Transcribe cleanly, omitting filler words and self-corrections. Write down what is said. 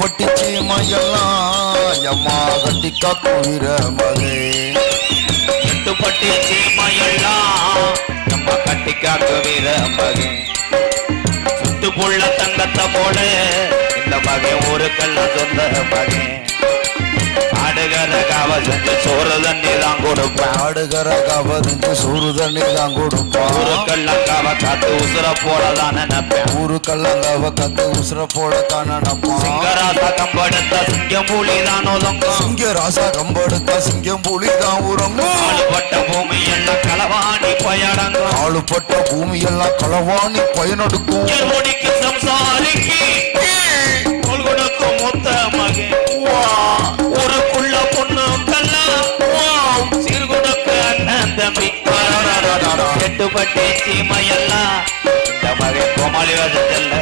எட்டுப்பட்டி சீமையெல்லாம் எம்மா கட்டி காக்கும் வீர மகே எட்டுப்பட்டி சீமையெல்லாம் எம்மா கட்டி காக்கும் வீர மகே சுட்டுப்புள்ள தங்கத்தை போல இந்த மகன் ஊருக்கெல்லாம் சொந்த மகன் ஆடுகிற காவ செஞ்சு சோறு தண்ணி தான் கொடுப்பேன் ஆடுகிற காவ செஞ்சு சோறு தண்ணி தான் கொடுப்பேன் ஊருக்கெல்லாம் காவ காத்து உசுர போடதான் நினைப்பேன் ஊருக்கெல்லாம் காவ காத்து உசுர போடத்தான் நினைப்பேன் சிங்கராசா கம்பெடுத்த சிங்கம் புலி தான் ஒதுங்கும் சிங்கராசா கம்பெடுத்த சிங்கம் புலி தான் உறங்கும் ஆளுப்பட்ட பூமி எல்லாம் களவாணி பயடங்கும் ஆளுப்பட்ட பூமி எல்லாம் களவாணி பயனடுக்கும் எருடிக்கு சம்சாரிக்கு தோள் கொடுக்கும் மொத்த மகன் ஊருக்குள்ள பொண்ணு கல்லாம் சீர்குடுக்க அண்ணன் தம்பி எட்டுப்பட்டி சீமையெல்லாம் இந்த மகன் கோமாளி வசதில்ல